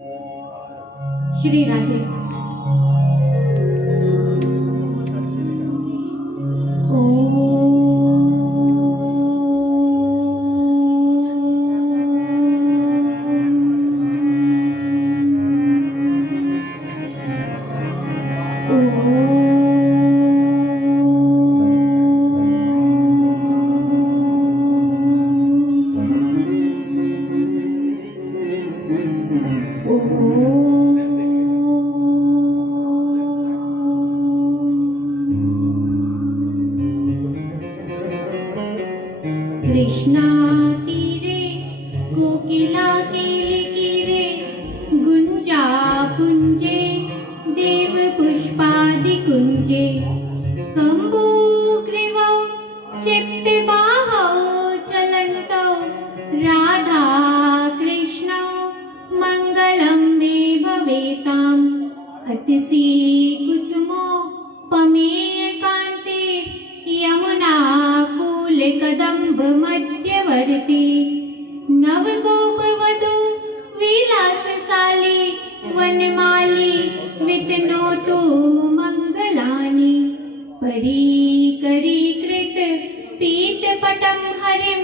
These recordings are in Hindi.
श्री राधे। कृष्णा तीरे कोकिला किलिकिरे गुंजा पुंजे देव पुष्पादि कुंजे कम्बुग्रीवौ चित्तबाहौ चलन्तौ राधा कृष्णौ मङ्गलं मे भवेताम् अतिशि कुसुमो पमेयकान्ते यमुना कूलकदम्ब मध्यवर्ती नवगोपवधू विलासशाली वनमाली वितनोतु मङ्गलानि परीकरीकृत पीतपटं हरिं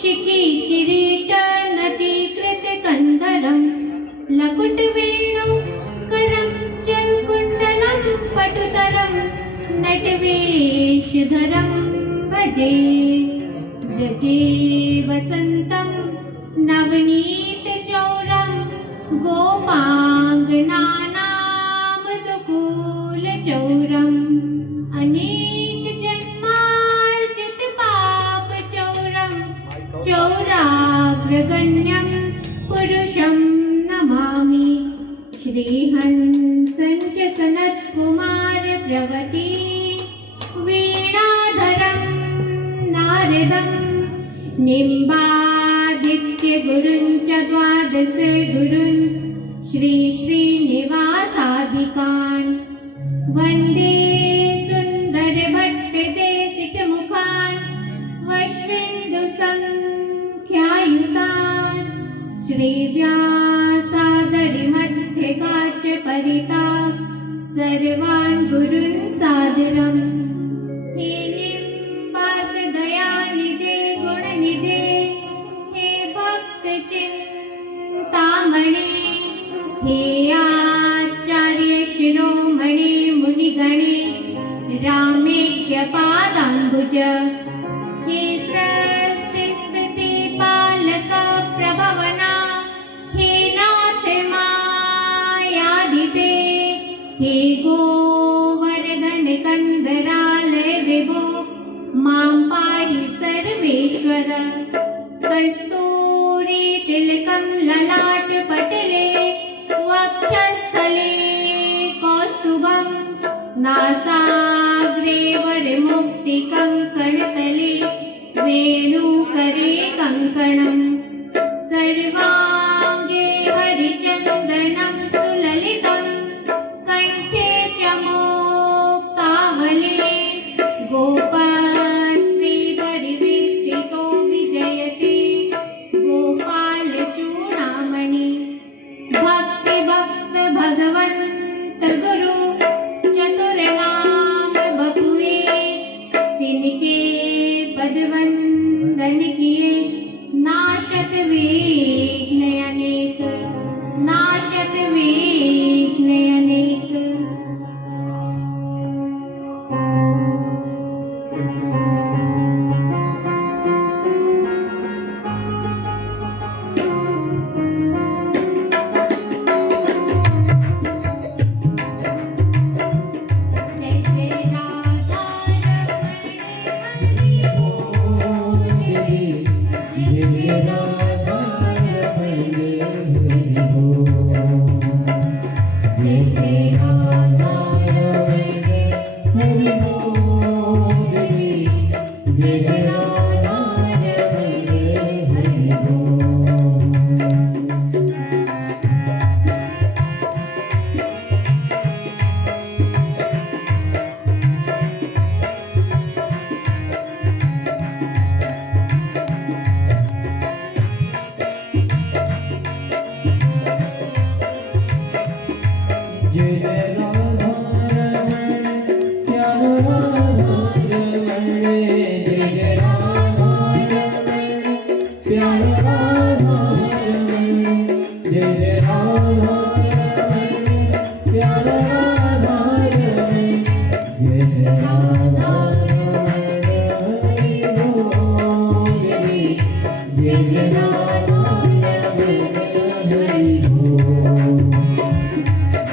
शिखी किरीटनदीकृत कन्दरं लकुटवेणु करं जलकुण्डलं पटुतरं नटवेषधरं भजे व्रजे वसन्तं नवनीतचौरं गोपाङ्गनानामनुकूलचौरम् अनेकजन्मार्जितपापचौरं चौराग्रगण्यं पुरुषं नमामि। श्रीहंसं च सनत्कुमारप्रवती वीणाधरं नारदं निम्बादित्यगुरुं च द्वादश गुरुन् श्रीश्रीनिवासादिकान् वन्दे सुन्दरभट्टदेशिकमुखान् वश्विन्दुसङ्ख्यायुतान् श्रीव्यासादरिमध्यगाच परिता सर्वान् गुरुन् सादरम्। हे निम्बार्कदयानिधे गुणनिधे हे भक्तचिन्तामणे हे आचार्य शिरोमणे मुनिगणे रामेक्यपादाम्बुज हे सृष्टिस्थिति पालक प्रभवना हे नाथ मायाधिपे हे गोवर्धन कन्दरालय विभो मां पाहि सर्वेश्वर। कस्तूरी तिलकं ललाटपटले वक्षस्थले कौस्तुभं नासाग्रे वरमुक्तिकङ्कणतले वेणुकरे कङ्कणम् सर्वाङ्गे हरिचन्दनं सुललितं कण्ठे च मुक्तावले गोपस्त्रीपरिवेष्टितो विजयते गोपालचूडामणि। भक्त भक्त भगवंत गुरु चतुरनाम बपुए तिनके पदवंदन किए नाशत विघ्न अनेक नाशत विघ्न अनेक।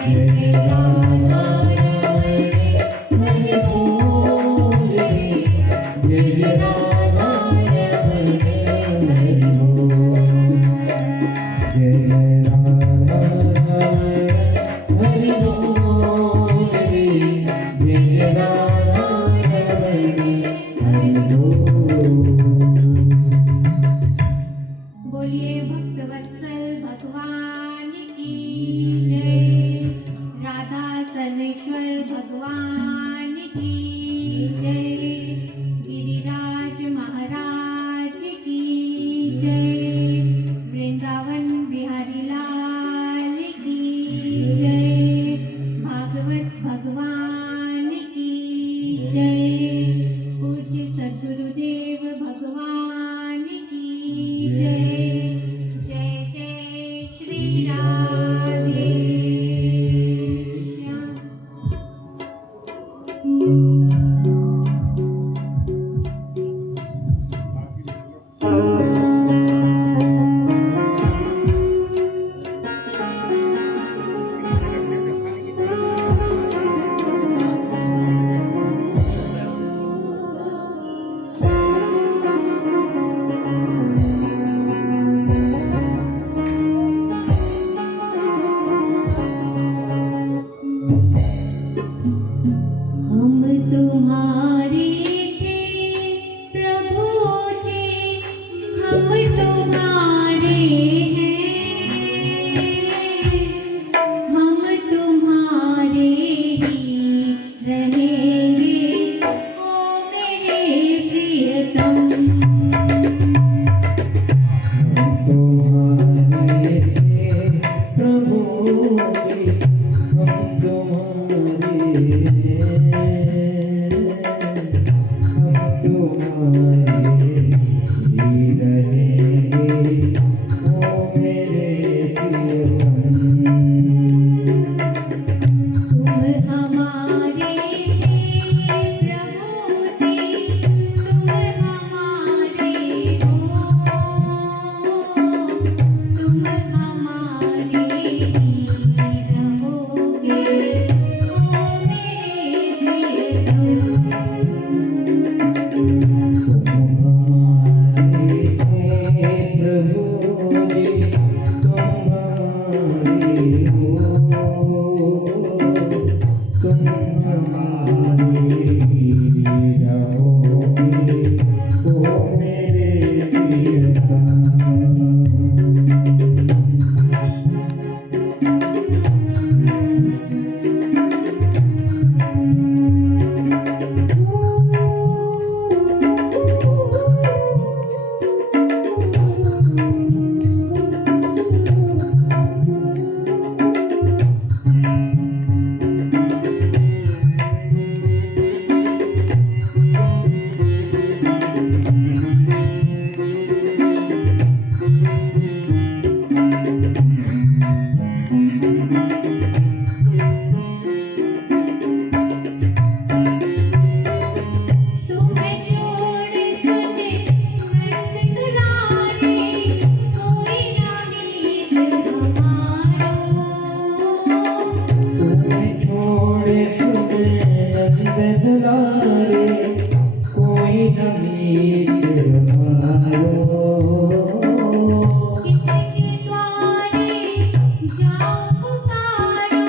जय राधा रमण हरि बोल रे, जय राधा रमण हरि बोल, जय राधा रमण हरि बोल रे, जय राधा रमण हरि बोल। बोलिए भक्तवत्सल भगवान की जय, राधा सर्वेश्वर भगवान की जय, गिरिराज महाराज की जय, वृंदावन बिहारी लाल की जय, भागवत भगवान की जय, पूज्य सद्गुरुदेव भगवान की जय। जय जय श्री राधे श्याम। हम तुम्हारे थे प्रभु जी, हम तुम्हारे हैं, हम तुम्हारे ही रहेंगे ओ मेरे प्रियतम। तुम्हारे थे प्रभु जी, हम तुम्हारे किसके द्वारे जाओ पुकारो,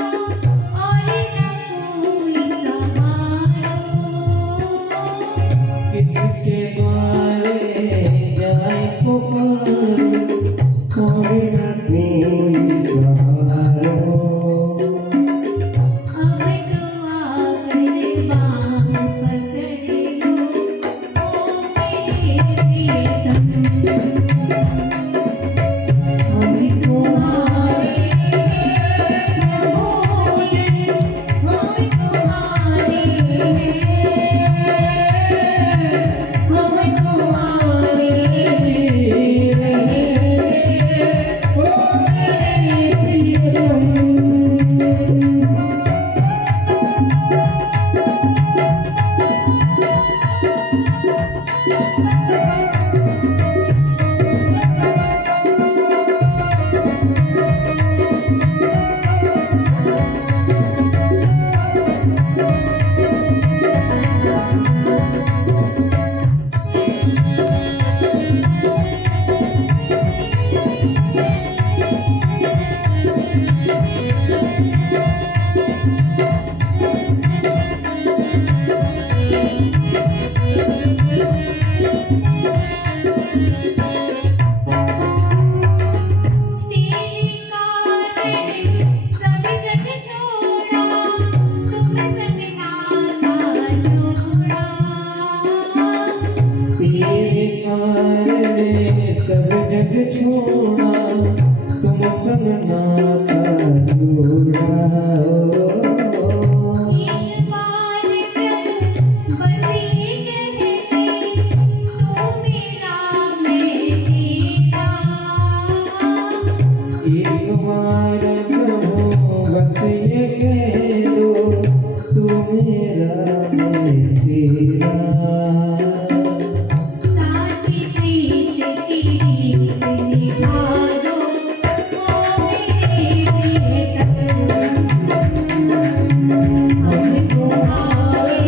छोड़ा तुम संग नाता जोड़ा एक बार प्रभु बस ये कहते तू मेरा मैं तेरा। एक बार प्रभु बस ये कह दो तू मेरा मैं तेरा साची प्रीत की रीत निभा दो ओ मेरे प्रियतम। हम तुम्हारे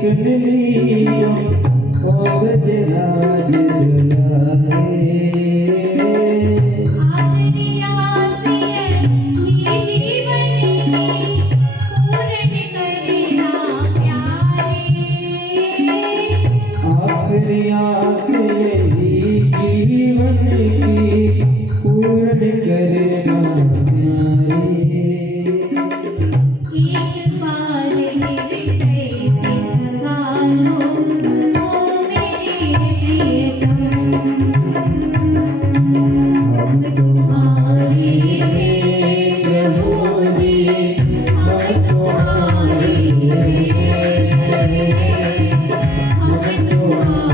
सुन लियो ओ ब्रजराज दुलारे आखिरी आस यही जीवन की पूर्ण करना प्यारे। एक बार हृदय से लगा लो ओ मेरे प्रियतम। हम तुम्हारे प्रभु जी, हम तुम्हारे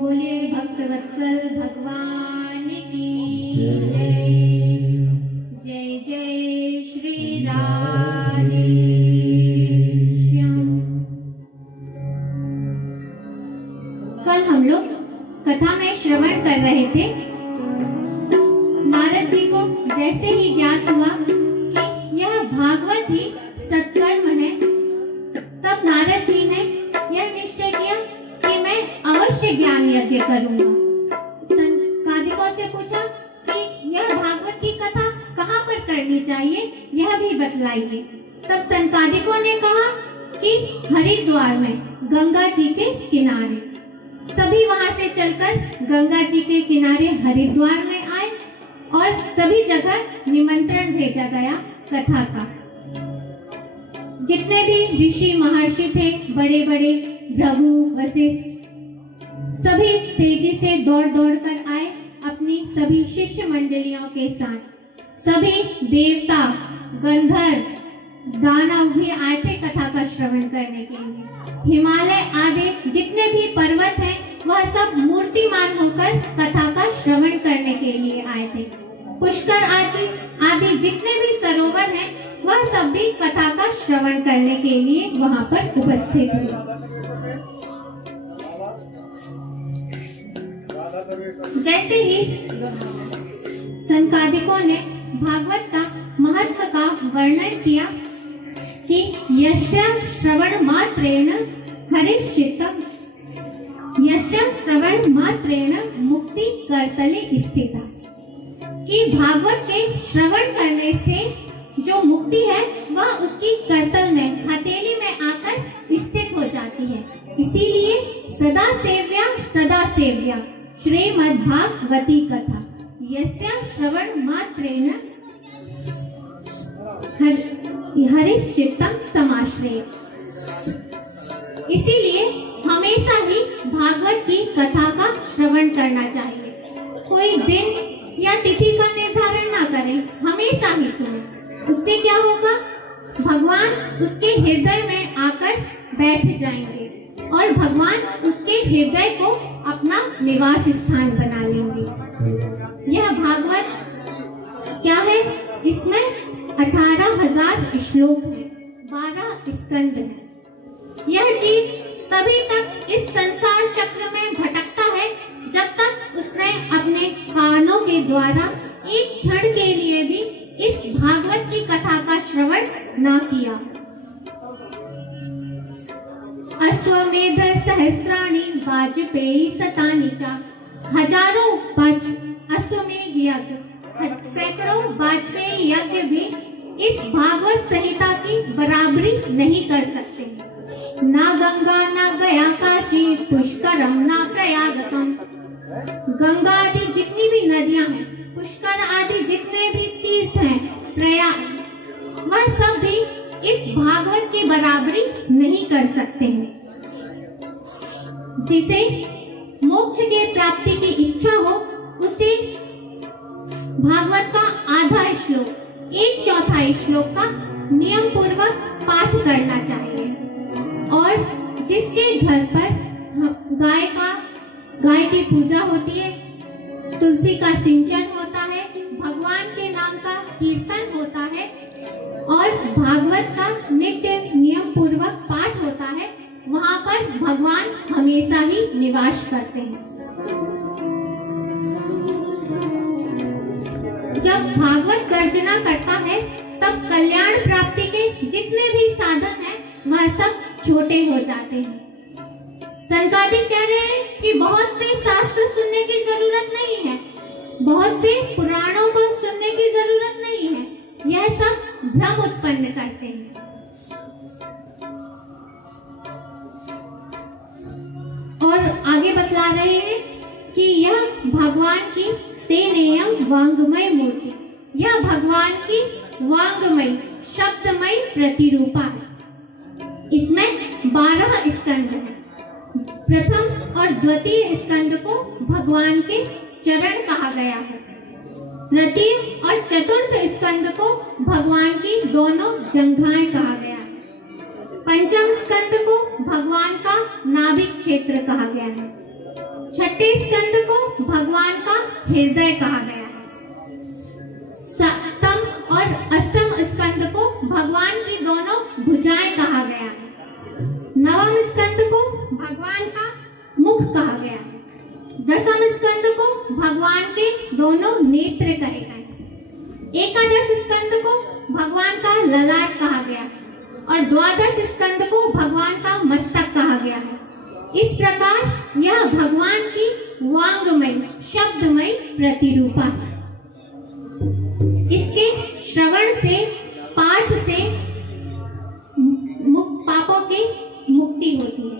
बोलिए भक्तवत्सल भगवान की जय। जय जय श्री राधे श्याम। कल हम लोग कथा में श्रवण कर रहे थे। नारद जी को जैसे ही ज्ञात हुआ कि यह भागवत ही सत्कर्म है, तब नारद जी ने यह निश्चय किया कि मैं अवश्य ज्ञान यज्ञ करूंगा। संकादिकों से पूछा कि यह भागवत की कथा कहाँ पर करनी चाहिए, यह भी बतलाइए। तब संकादिकों ने कहा कि हरिद्वार में गंगा जी के किनारे। सभी वहां से चलकर गंगा जी के किनारे हरिद्वार में आए और सभी जगह निमंत्रण भेजा गया कथा का। जितने भी ऋषि महर्षि थे, बड़े बड़े भृगु वशिष्ठ, सभी तेजी से दौड़ दौड़ कर आए अपनी सभी शिष्य मंडलियों के साथ। सभी देवता, गंधर्व, दानव भी आए थे कथा का श्रवण करने के लिए। हिमालय आदि जितने भी पर्वत हैं वह सब मूर्तिमान होकर कथा का श्रवण करने के लिए आए थे। पुष्कर आदि जितने भी सरोवर हैं वह सब भी कथा का श्रवण करने के लिए वहां पर उपस्थित थे। जैसे ही संकादिकों ने भागवत का महत्व का वर्णन किया कि यस्य श्रवण मात्रेण हरिश्चित्तम यस्य श्रवण मात्रेण मुक्ति करतले स्थिता, कि भागवत के श्रवण करने से जो मुक्ति है वह उसकी करतल में हथेली में आकर स्थित हो जाती है। इसीलिए सदा सेव्या श्रीमद् भागवती कथा यस्य श्रवण मात्रेण हरिश्चित्तम समाश्रय। इसीलिए हमेशा ही भागवत की कथा का श्रवण करना चाहिए। कोई दिन या तिथि का निर्धारण ना करें, हमेशा ही सुने। उससे क्या होगा? भगवान उसके हृदय में आकर बैठ जाएंगे और भगवान उसके हृदय को अपना निवास स्थान बना लेंगे। यह भागवत क्या है? इसमें 18,000 श्लोक है, 12 स्कंद है। यह जीव तभी तक इस संसार चक्र में भटकता है जब तक उसने अपने कानों के द्वारा एक क्षण के लिए भी इस भागवत की कथा का श्रवण ना किया। अश्वमेध सहस्त्राणि वाजपेयी शतानि च, हजारों अश्वमेध यज्ञ, सैकड़ों वाजपेयी यज्ञ भी इस भागवत संहिता की बराबरी नहीं कर सकते। ना गंगा ना गया काशी पुष्करम ना प्रयागतम। गंगा आदि जितनी भी नदियां हैं, पुष्कर आदि जितने भी तीर्थ हैं, प्रयाग, वह सब भी इस भागवत की बराबरी नहीं कर सकते हैं। जिसे मोक्ष के प्राप्ति की इच्छा हो उसे भागवत का आधा श्लोक, 1/4 श्लोक का नियम पूर्वक पाठ करना चाहिए। और जिसके घर पर गाय की पूजा होती है, तुलसी का सिंचन होता है, भगवान के नाम का कीर्तन होता है और भागवत का नित्य नियम पूर्वक पाठ होता है, वहां पर भगवान हमेशा ही निवास करते हैं। जब भागवत गर्जना करता है तब कल्याण प्राप्ति के जितने भी साधन हैं वह सब छोटे हो जाते हैं। संकादिक कह रहे हैं कि बहुत से शास्त्र सुनने की जरूरत नहीं है, बहुत से पुराणों को सुनने की जरूरत नहीं है, यह सब भ्रम उत्पन्न करते हैं। और आगे बतला रहे हैं कि यह भगवान की तेनेयम वांगमय मूर्ति, यह भगवान की वांगमय शब्दमय प्रतिरूपा है। इसमें 12 स्कंद हैं। प्रथम और द्वितीय स्कंद को भगवान के चरण कहा गया है। तृतीय और चतुर्थ स्कंद को भगवान की दोनों जंघाएं कहा गया है। पंचम स्कंद को भगवान का नाभिक क्षेत्र कहा गया है। छठे स्कंद को भगवान का हृदय कहा गया है। सप्तम और अष्टम स्कंद को भगवान की दोनों भुजाएं कहा गया है। नवम स्कंद को भगवान का मुख कहा गया है। दसम स्कंद को भगवान के दोनों नेत्र कहे गए। एकादश स्कंद को भगवान का ललाट कहा गया है और द्वादश स्कंद को भगवान का मस्तक कहा गया है। इस प्रकार यह भगवान की वांगमय शब्दमय प्रतिरूपा है। इसके श्रवण से, पाठ से पापों की मुक्ति होती है।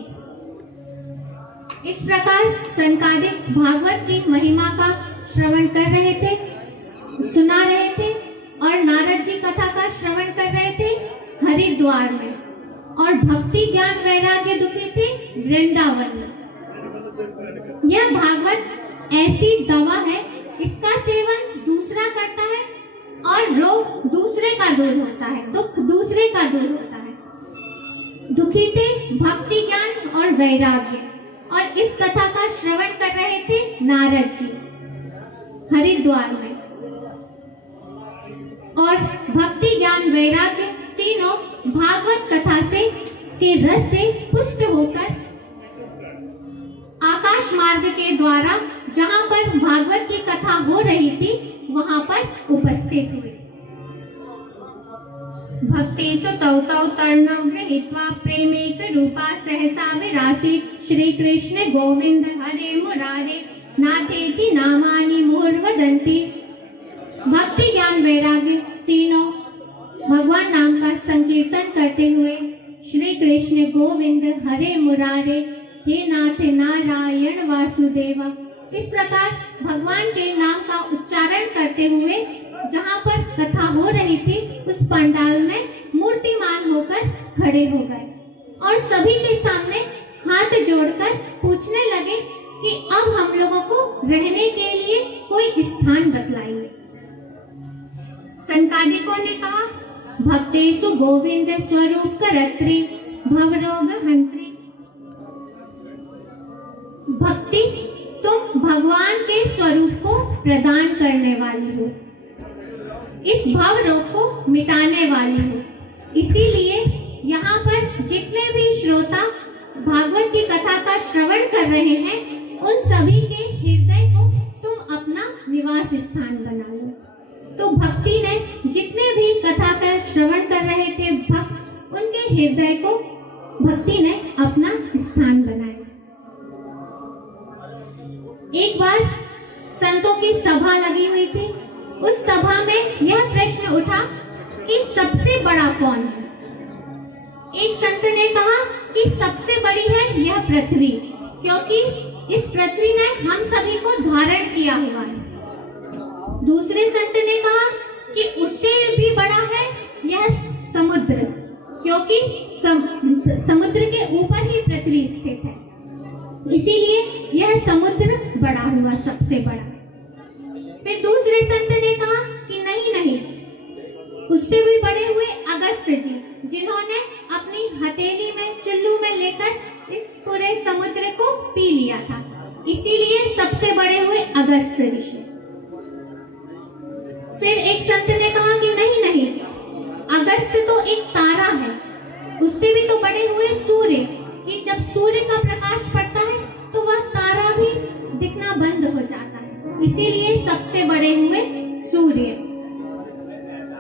इस प्रकार संकादिक भागवत की महिमा का श्रवण कर रहे थे, सुना रहे थे और नारद जी कथा का श्रवण कर रहे थे हरिद्वार में, और भक्ति ज्ञान वैराग्य दुखी थे वृंदावन में। यह भागवत ऐसी दवा है, इसका सेवन दूसरा करता है और रोग दूसरे का दूर होता है, दुख दूसरे का दूर होता है। दुखी थे भक्ति ज्ञान वैराग्य। और इस कथा का श्रवण कर रहे थे नारद जी हरिद्वार में। और भक्ति ज्ञान वैराग्य तीनों भागवत कथा से के रस से पुष्ट होकर आकाश मार्ग के द्वारा जहां पर भागवत की कथा हो रही थी वहां पर उपस्थित हुए। भक्तेषु तौ तौ तर्णौ गृहीत्वा प्रेमैक रूपा सहसा विरासीत् श्री कृष्ण गोविंद हरे मुरारे नाथेति नामानि मुहुर्वदन्ति। भक्ति ज्ञान वैराग्य तीनों भगवान नाम का संकीर्तन करते हुए श्री कृष्ण गोविंद हरे मुरारे हे नाथ नारायण वासुदेवा, इस प्रकार भगवान के नाम का उच्चारण करते हुए जहाँ पर कथा हो रही थी उस पंडाल में मूर्तिमान होकर खड़े हो गए और सभी के सामने हाथ जोड़कर पूछने लगे कि अब हम लोगों को रहने के लिए कोई स्थान बतलाइए। संतादिकों ने कहा, भक्तेषु गोविंद स्वरूप करत्री भवरोग हंत्री। भक्ति तुम भगवान के स्वरूप को प्रदान करने वाली हो, इस भव रोग को मिटाने वाली हो। इसीलिए यहाँ पर जितने भी श्रोता भागवत की कथा का श्रवण कर रहे हैं उन सभी के हृदय को तुम अपना निवास स्थान बना लो। तो भक्ति ने जितने भी कथा का श्रवण कर रहे थे भक्त, उनके हृदय को भक्ति ने अपना स्थान बनाया। एक बार संतों की सभा लगी हुई थी। उस सभा में यह प्रश्न उठा कि सबसे बड़ा कौन है। एक संत ने कहा कि सबसे बड़ी है यह पृथ्वी, क्योंकि इस पृथ्वी ने हम सभी को धारण किया हुआ है। दूसरे संत ने कहा कि उससे भी बड़ा है यह समुद्र, क्योंकि समुद्र के ऊपर ही पृथ्वी स्थित है, इसीलिए यह समुद्र बड़ा हुआ सबसे बड़ा। फिर दूसरे संत ने कहा कि नहीं, उससे भी बड़े हुए अगस्त जी, जिन्होंने अपनी हथेली में चुल्लू में लेकर इस पूरे समुद्र को पी लिया था, इसीलिए सबसे बड़े हुए अगस्त ऋषि। फिर एक संत ने कहा कि नहीं, अगस्त तो एक तारा है, उससे भी तो बड़े हुए सूर्य, कि जब सूर्य का प्रकाश पड़ता है तो वह तारा भी दिखना बंद हो जाता है, इसीलिए सबसे बड़े हुए सूर्य।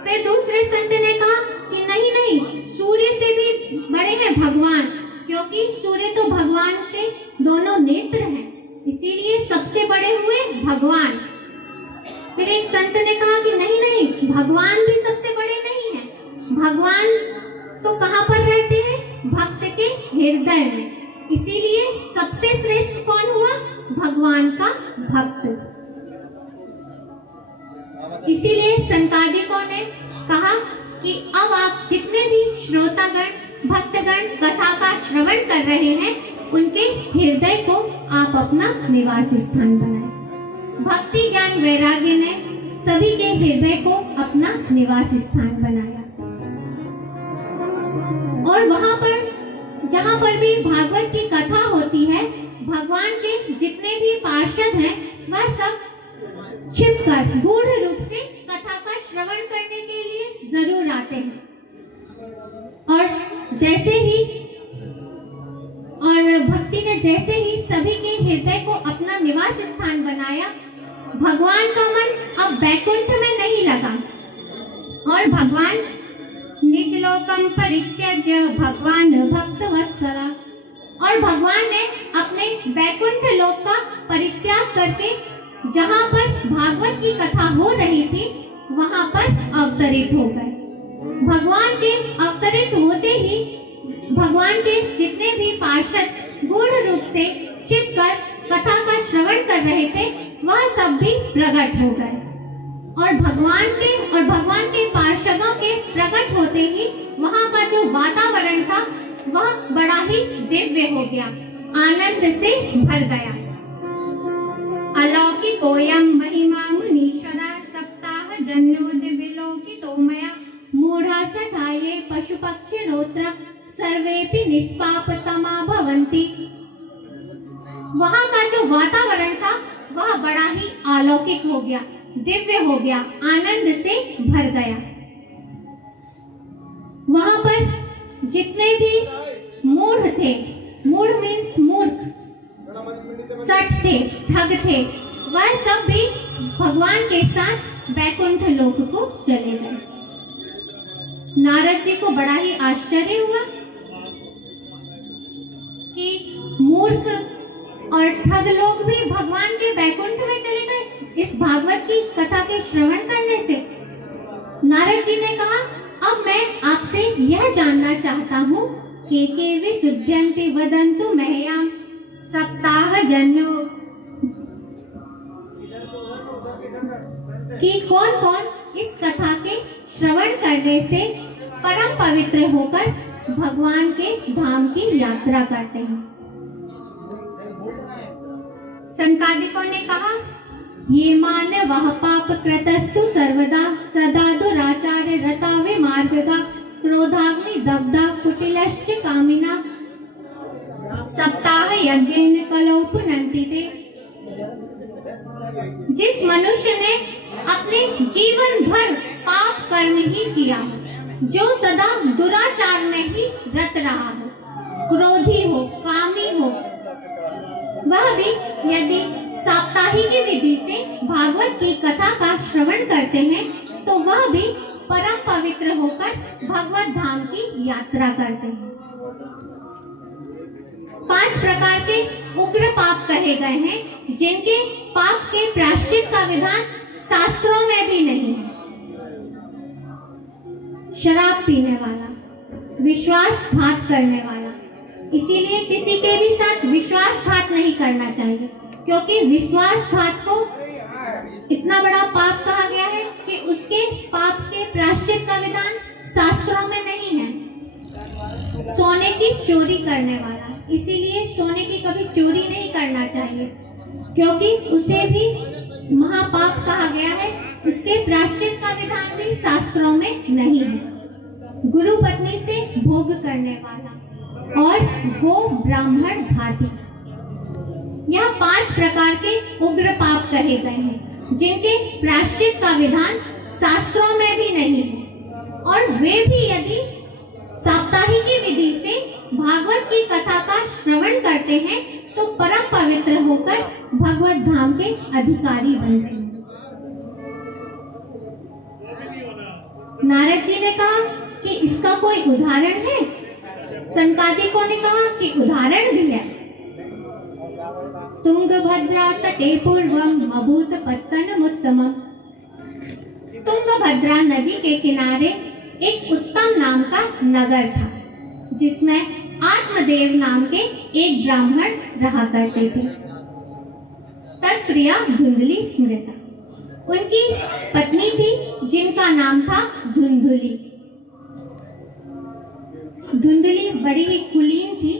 फिर दूसरे संत ने कहा कि नहीं, सूर्य से भी बड़े हैं भगवान, क्योंकि सूर्य तो भगवान के दोनों नेत्र हैं, इसीलिए सबसे बड़े हुए भगवान। फिर एक संत ने कहा कि नहीं, भगवान भी सबसे बड़े नहीं हैं, भगवान तो कहाँ पर रहते हैं? भक्त के हृदय में, इसीलिए सबसे श्रेष्ठ कौन हुआ? भगवान का भक्त। इसीलिए संतादिकों ने कहा कि अब आप जितने भी श्रोतागण भक्तगण कथा का श्रवण कर रहे हैं उनके हृदय को आप अपना निवास स्थान बनाएं। भक्ति ज्ञान वैराग्य ने सभी के हृदय को अपना निवास स्थान बनाया। और वहां पर जहां पर भी भागवत की कथा होती है, भगवान के जितने भी पार्षद हैं वह सब छिपकर गूढ़ रूप से कथा का श्रवण करने के लिए जरूर आते हैं। और जैसे ही भक्ति ने जैसे ही सभी के हृदय को अपना निवास स्थान बनाया, भगवान का मन अब बैकुंठ में नहीं लगा और भगवान निज लोकम परित्यज्य भगवान भक्त वत्सला, और भगवान ने अपने बैकुंठ लोक का परित्याग करके जहाँ पर भागवत की कथा हो रही थी वहां पर अवतरित हो गए। भगवान के अवतरित होते ही भगवान के जितने भी पार्षद गूढ़ रूप से छिपकर कथा का श्रवण कर रहे थे वह सब भी प्रकट हो गए, और भगवान के पार्षदों के प्रकट होते ही वहां का जो वातावरण था वह बड़ा ही दिव्य हो गया, आनंद से भर गया। अलौकिकोऽयं महिमा मुनीश्वरा सप्ताह जन्यो दिव्यलोकितो मया मूढ़ा सठाये पशु पक्षिणोत्र सर्वेपि निष्पापतमा भवन्ति। वहां का जो वातावरण था वह बड़ा ही अलौकिक हो गया, दिव्य हो गया, आनंद से भर गया। वहां पर जितने भी मूढ़ थे, मूढ़ मीन्स मूर्ख, सठ थे, ठग थे, वह सब भी भगवान के साथ बैकुंठ लोक को चले गए। नारद जी को बड़ा ही आश्चर्य हुआ कि मूर्ख और ठग लोग भी भगवान के बैकुंठ में चले गए इस भागवत की कथा के श्रवण करने से। नारद जी ने कहा, अब मैं आपसे यह जानना चाहता हूँ के विशुद्ध्यन्ति वदन्तु मह्यम् सप्ताह जन्यो, कि कौन कौन इस कथा के श्रवण करने से परम पवित्र होकर भगवान के धाम की यात्रा करते हैं। संकादिकों ने कहा, ये मानवः पाप कृतस्तु सर्वदा सदा दुराचार्य रता विमार्गगा क्रोधाग्नि दग्धा कुटिलश्च कामिना सप्ताह यज्ञेन कलौ पुनन्ति ते। जिस मनुष्य ने अपने जीवन भर पाप कर्म ही किया, जो सदा दुराचार में ही रत रहा हो, क्रोधी हो, कामी हो, वह भी यदि साप्ताहिक विधि से भागवत की कथा का श्रवण करते हैं तो वह भी परम पवित्र होकर भगवत धाम की यात्रा करते हैं। 5 प्रकार के उग्र पाप कहे गए हैं जिनके पाप के प्रायश्चित का विधान शास्त्रों में भी नहीं है। शराब पीने वाला, विश्वासघात करने वाला, इसीलिए किसी के भी साथ विश्वासघात नहीं करना चाहिए, क्योंकि विश्वासघात को इतना बड़ा पाप कहा गया है कि उसके पाप के प्रायश्चित का विधान शास्त्रों में नहीं है। सोने की चोरी करने वाला, इसीलिए सोने की कभी चोरी नहीं करना चाहिए, क्योंकि उसे भी महापाप कहा गया है, उसके प्रायश्चित का विधान भी शास्त्रों में नहीं है। गुरु पत्नी से भोग करने वाला और गो ब्राह्मण घाती, यह 5 प्रकार के उग्र पाप कहे गए हैं जिनके प्रायश्चित का विधान शास्त्रों में भी नहीं है, और वे भी यदि साप्ताहिक विधि से भागवत की कथा का श्रवण करते हैं तो परम पवित्र होकर भगवत धाम के अधिकारी बनते हैं। नारद जी ने कहा कि इसका कोई उदाहरण है? संकादिकों ने कहा कि उदाहरण भी है। तुंगभद्रा तटे पूर्वम अभूत पत्तनमुत्तमम्। तुंगभद्रा नदी के किनारे एक उत्तम नाम का नगर था, जिसमें आत्मदेव नाम के एक ब्राह्मण रहा करते थे। तत्प्रिया धुंधली स्मृता, उनकी पत्नी थी जिनका नाम था धुंधुली। धुंधली बड़ी ही कुलीन थी।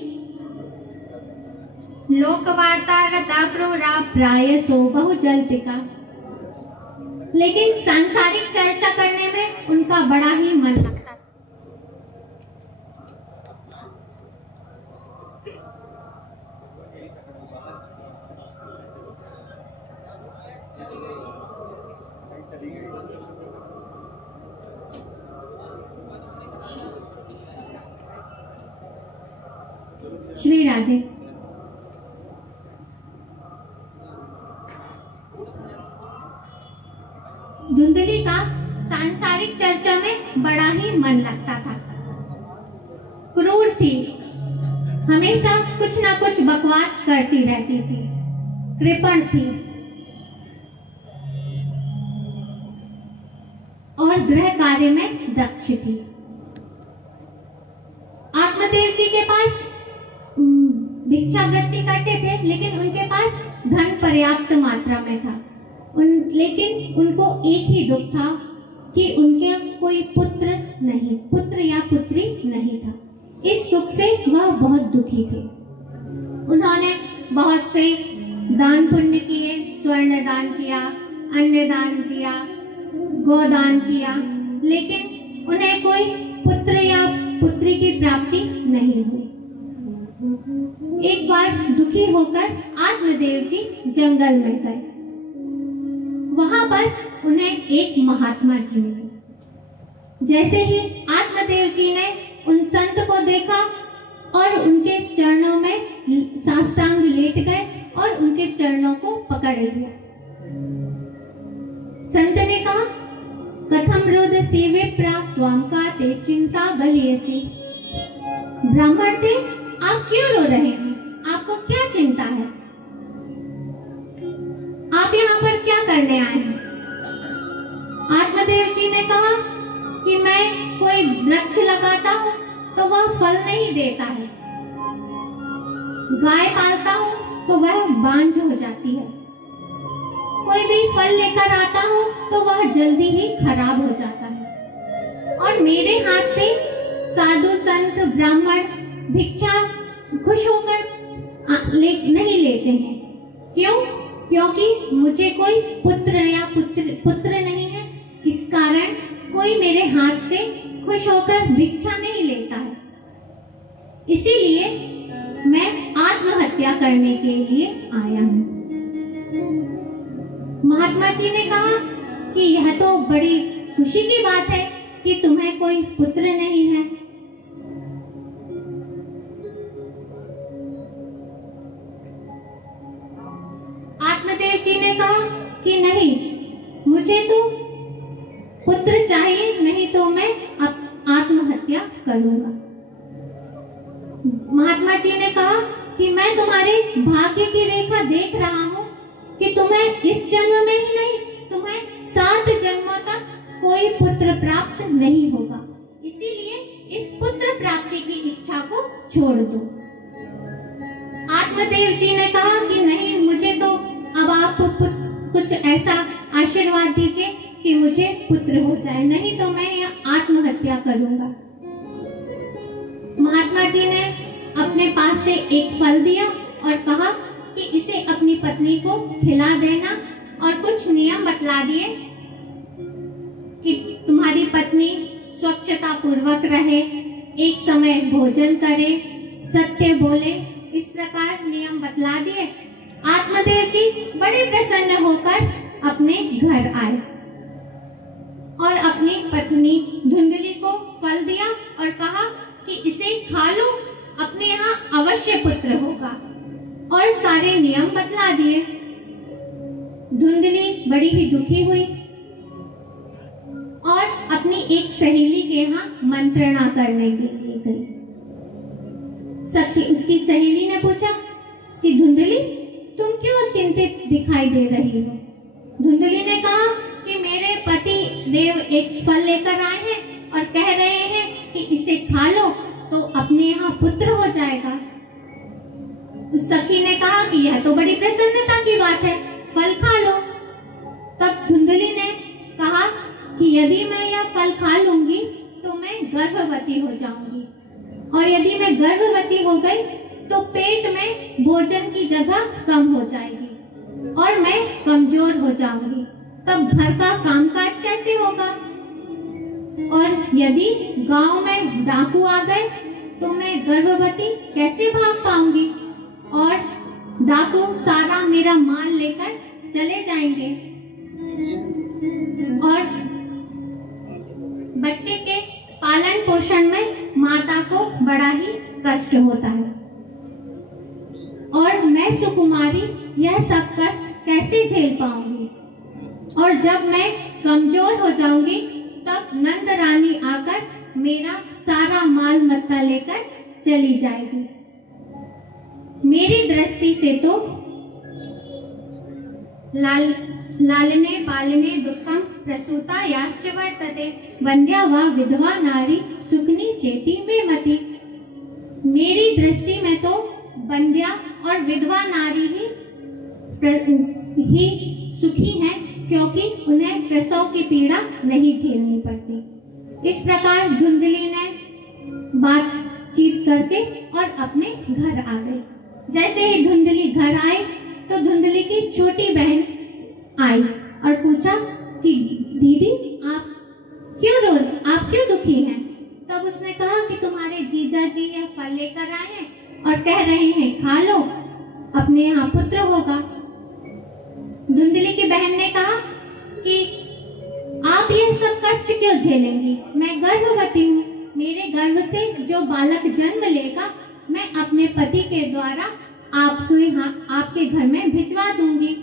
लोकवार्ता रता क्रूरा प्रायसो बहुजल्पिका, लेकिन सांसारिक चर्चा करने में उनका बड़ा ही मन लगता। श्री राधे। धुंधली का सांसारिक चर्चा में बड़ा ही मन लगता था। क्रूर थी, हमेशा कुछ ना कुछ बकवास करती रहती थी। कृपण थी और गृह कार्य में दक्ष थी। आत्मदेव जी के पास भिक्षावृत्ति करते थे, लेकिन उनके पास धन पर्याप्त मात्रा में था। लेकिन उनको एक ही दुख था कि उनके कोई पुत्र या पुत्री नहीं था। इस दुख से वह बहुत दुखी थे। उन्होंने बहुत से दान पुण्य किए, स्वर्ण दान किया, अन्न दान दिया, गोदान किया, लेकिन उन्हें कोई पुत्र या पुत्री की प्राप्ति नहीं हुई। एक बार दुखी होकर आत्मदेव जी जंगल में गए। वहां पर उन्हें एक महात्मा जी मिले। जैसे ही आत्मदेव जी ने उन संत को देखा और उनके चरणों में साष्टांग लेट गए और उनके चरणों को पकड़ लिया। संत ने कहा, कथम रोदसी विप्रा त्वाम काते चिंता बलियसी। ब्राह्मण थे, आप क्यों रो रहे हैं? आपको क्या चिंता है? आप यहाँ पर क्या करने आए हैं? आत्मदेव जी ने कहा कि मैं कोई वृक्ष लगाता हूँ तो वह फल नहीं देता है, गाय पालता हूँ तो वह बांझ हो जाती है, कोई भी फल लेकर आता हूँ तो वह जल्दी ही खराब हो जाता है, और मेरे हाथ से साधु संत ब्राह्मण भिक्षा खुश होकर नहीं लेते हैं। क्यों? क्योंकि मुझे कोई पुत्र या पुत्र नहीं है, इस कारण कोई मेरे हाथ से खुश होकर भिक्षा नहीं लेता है। इसीलिए मैं आत्महत्या करने के लिए आया हूँ। महात्मा जी ने कहा कि यह तो बड़ी खुशी की बात है कि तुम्हें कोई पुत्र नहीं है। आत्मदेव जी ने कहा कि नहीं, मुझे तो पुत्र चाहिए, नहीं तो मैं आत्महत्या करूंगा। महात्मा जी ने कहा कि मैं तुम्हारे भाग्य की रेखा देख रहा हूँ कि तुम्हें इस जन्म में ही नहीं, तुम्हें 7 जन्मों तक कोई पुत्र प्राप्त नहीं होगा। इसीलिए इस पुत्र प्राप्ति की इच्छा को छोड़ दो। आत्मदेव जी ने कहा कि नहीं, मुझे तो अब आप कुछ ऐसा आशीर्वाद दीजिए कि मुझे पुत्र हो जाए, नहीं तो मैं आत्महत्या करूंगा। महात्मा जी ने अपने पास से एक फल दिया और कहा कि इसे अपनी पत्नी को खिला देना, और कुछ नियम बतला दिए कि तुम्हारी पत्नी स्वच्छता पूर्वक रहे, एक समय भोजन करे, सत्य बोले, इस प्रकार नियम बतला दिए। आत्मदेव जी बड़े प्रसन्न होकर अपने घर आए और अपनी पत्नी धुंधली को फल दिया और कहा कि इसे खा लो, अपने यहाँ अवश्य पुत्र होगा, और सारे नियम बतला दिए। धुंधली बड़ी ही दुखी हुई और अपनी एक सहेली के यहाँ मंत्रणा करने के लिए गई। उसकी सहेली ने पूछा कि धुंधली, तुम क्यों चिंतित दिखाई दे रही हो? धुंधली ने कहा कि मेरे पति देव एक फल लेकर आए हैं और कह रहे हैं कि इसे खा लो तो अपने यहाँ पुत्र हो जाएगा। उस सखी ने कहा कि यह तो बड़ी प्रसन्नता की बात है, फल खा लो। तब धुंधली ने कहा कि यदि मैं यह फल खा लूंगी तो मैं गर्भवती हो जाऊंगी, और यदि मैं गर्भवती हो गई तो पेट में भोजन की जगह कम हो जाएगी और मैं कमजोर हो जाऊंगी, तब घर का कामकाज कैसे होगा? और यदि गांव में डाकू आ गए तो मैं गर्भवती कैसे भाग पाऊंगी, और डाकू सारा मेरा माल लेकर चले जाएंगे, और बच्चे के पालन पोषण में माता को बड़ा ही कष्ट होता है, और मैं सुकुमारी यह सब कष्ट कैसे झेल पाऊंगी? और जब मैं कमजोर हो जाऊंगी तब नंद रानी आकर मेरा सारा माल मत्ता लेकर चली जाएगी। मेरी दृष्टि से तो लालने पालने दुक्कम प्रसूता याश्च वर्तते, वंद्या वा विधवा नारी सुखनी चेती में मति। मेरी दृष्टि में तो वंद्या और विधवा नारी ही सुखी हैं, क्योंकि उन्हें प्रसव की पीड़ा नहीं झेलनी पड़ती। इस प्रकार धुंधली ने बातचीत करके और अपने घर आ गई। जैसे ही धुंधली घर आई तो धुंधली की छोटी बहन आई और पूछा कि दीदी आप क्यों दुखी हैं? तब तब उसने कहा कि तुम्हारे जीजा जी यह फल लेकर आए हैं और कह रहे हैं खा लो, अपने यहाँ पुत्र होगा। धुंधली की बहन ने कहा कि आप यह सब कष्ट क्यों झेलेंगी, मैं गर्भवती हूँ, मेरे गर्भ से जो बालक जन्म लेगा मैं अपने पति के द्वारा आपको यहाँ आपके घर में भिजवा दूंगी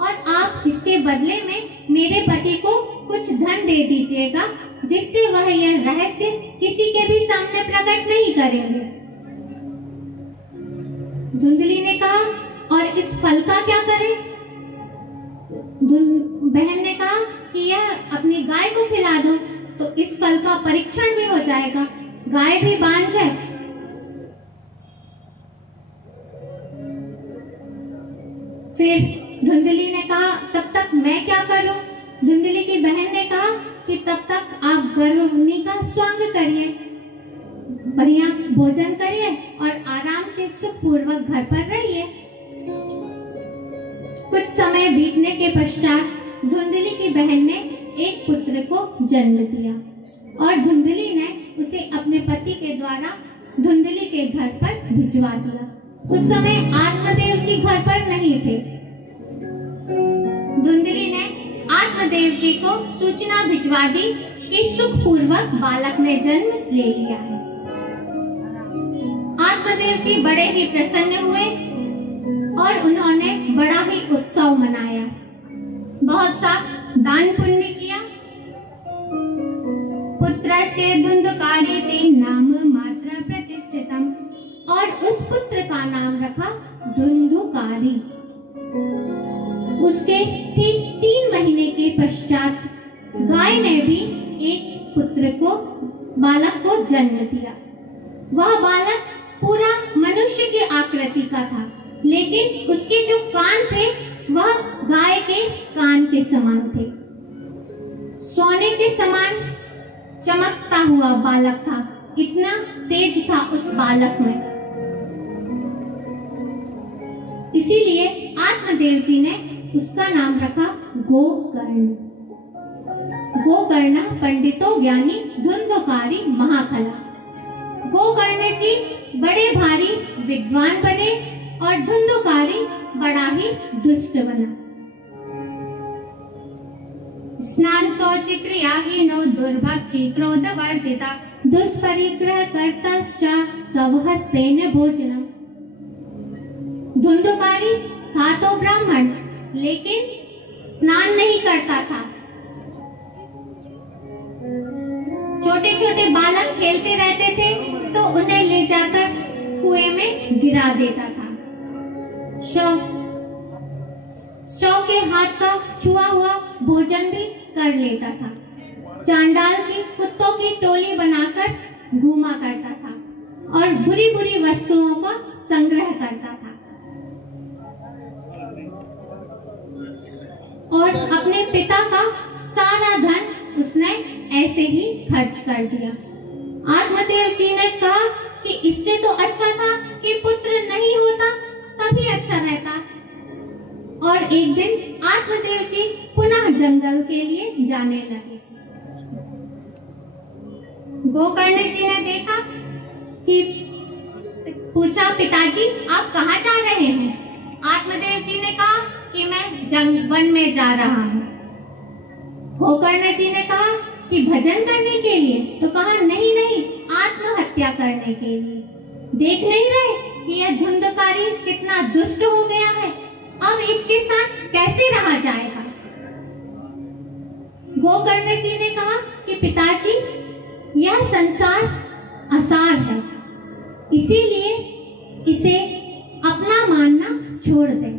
और आप इसके बदले में मेरे पति को कुछ धन दे दीजिएगा, जिससे वह यह रहस्य किसी के भी सामने प्रकट नहीं करेंगे। धुंधली ने कहा और इस फल का क्या करें? बहन ने कहा कि यह अपनी गाय को खिला दो तो इस फल का परीक्षण भी हो जाएगा, गाय भी बांझ है। फिर धुंधली ने कहा तब तक मैं क्या करूं? धुंधली की बहन ने कहा कि तब तक आप गर्भवती का स्वांग करिए, बढ़िया भोजन करिए और आराम से सुखपूर्वक घर पर रहिए। कुछ समय बीतने के पश्चात धुंधली की बहन ने एक पुत्र को जन्म दिया और धुंधली ने उसे अपने पति के द्वारा धुंधली के घर पर भिजवा दिया। उस समय आत्मदेव जी घर पर नहीं थे। धुंधली ने आत्मदेव जी को सूचना भिजवा दी कि सुखपूर्वक बालक ने जन्म ले लिया है। आत्मदेव जी बड़े ही प्रसन्न हुए और उन्होंने बड़ा ही उत्सव मनाया, बहुत सा दान पुण्य किया। पुत्र से धुंधकारी ते नाम मात्र प्रतिष्ठितम, और उस पुत्र का नाम रखा धुंधुकारी। उसके ठीक 3 महीने के पश्चात गाय ने भी एक पुत्र को बालक को जन्म दिया। वह बालक पूरा मनुष्य की आकृति का था, लेकिन उसके जो कान थे वह गाय के कान के समान थे। सोने के समान चमकता हुआ बालक था, इतना तेज था उस बालक में। इसीलिए आत्मदेव जी ने उसका नाम रखा गोकर्ण। गोकर्ण पंडितो ज्ञानी धुंधकारी महाकला। गोकर्ण जी बड़े भारी विद्वान बने और धुंधकारी बड़ा ही दुष्ट बना। स्नान शौच क्रियाहीनो दुर्भक्षी क्रोध वर्धिता दुष्परिग्रह कर्तश्च स्वहस्तेन भोजनम। धुंधकारी था तो ब्राह्मण, लेकिन स्नान नहीं करता था। छोटे छोटे बालक खेलते रहते थे तो उन्हें ले जाकर कुएं में गिरा देता था। शव के हाथ का छुआ हुआ भोजन भी कर लेता था। चांडाल की कुत्तों की टोली बनाकर घूमा करता था और बुरी बुरी वस्तुओं का संग्रह करता था और अपने पिता का सारा धन उसने ऐसे ही खर्च कर दिया। आत्मदेव जी ने कहा कि इससे तो अच्छा था कि पुत्र नहीं होता, तभी अच्छा रहता। और एक दिन आत्मदेव जी पुनः जंगल के लिए जाने लगे। गोकर्ण जी ने देखा कि पूछा, पिताजी आप कहाँ जा रहे हैं? आत्मदेव जी ने कहा कि मैं वन में जा रहा हूँ। गोकर्ण जी ने कहा कि भजन करने के लिए? तो कहा नहीं नहीं, आत्महत्या करने के लिए। देख नहीं रहे कि यह धुंधकारी कितना दुष्ट हो गया है, अब इसके साथ कैसे रहा जाएगा? गोकर्ण जी ने कहा कि पिताजी यह संसार असार है, इसीलिए इसे अपना मानना छोड़ दे।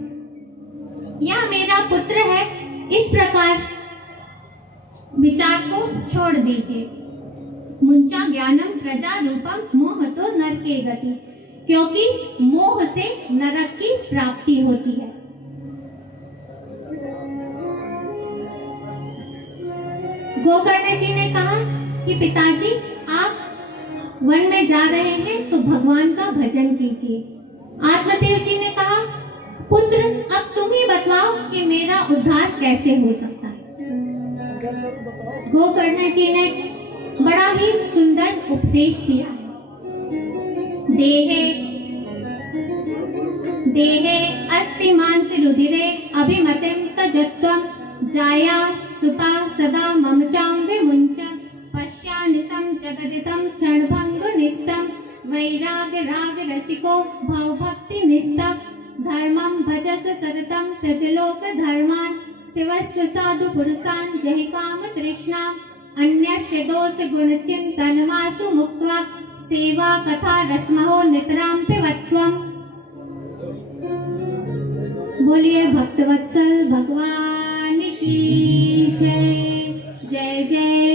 यह मेरा पुत्र है, इस प्रकार विचार को छोड़ दीजिए। मुंचा ज्ञानम प्रजा रूपम मोह तो नरके गति, क्योंकि मोह से नरक की प्राप्ति होती है। गोकर्ण जी ने कहा कि पिताजी आप वन में जा रहे हैं तो भगवान का भजन कीजिए। आत्मदेव जी ने कहा, पुत्र अब तुम ही बतलाओ कि मेरा उद्धार कैसे हो सकता है। गोकर्ण जी ने बड़ा ही सुंदर उपदेश दिया। देहे देहे अस्ति मांसि रुधिरे अभिमतिं तजत्वं जाया सुता सदा ममचां विमुञ्चन् पश्यानिशं जगदिदं क्षणभङ्गुनिष्ठं वैराग राग रसिको भवभक्तिनिष्ठः धर्मं भजस्व सततं त्यज लोक धर्मान् शिवस्व साधु पुरुषान् जहि काम तृष्णाम् अन्यस्य दोष गुण चिन्तनमासु मुक्त्वा सेवा कथा रसमहो नितरां पिबत्वम्। बोलिए भक्तवत्सल भगवान की जय। जय जय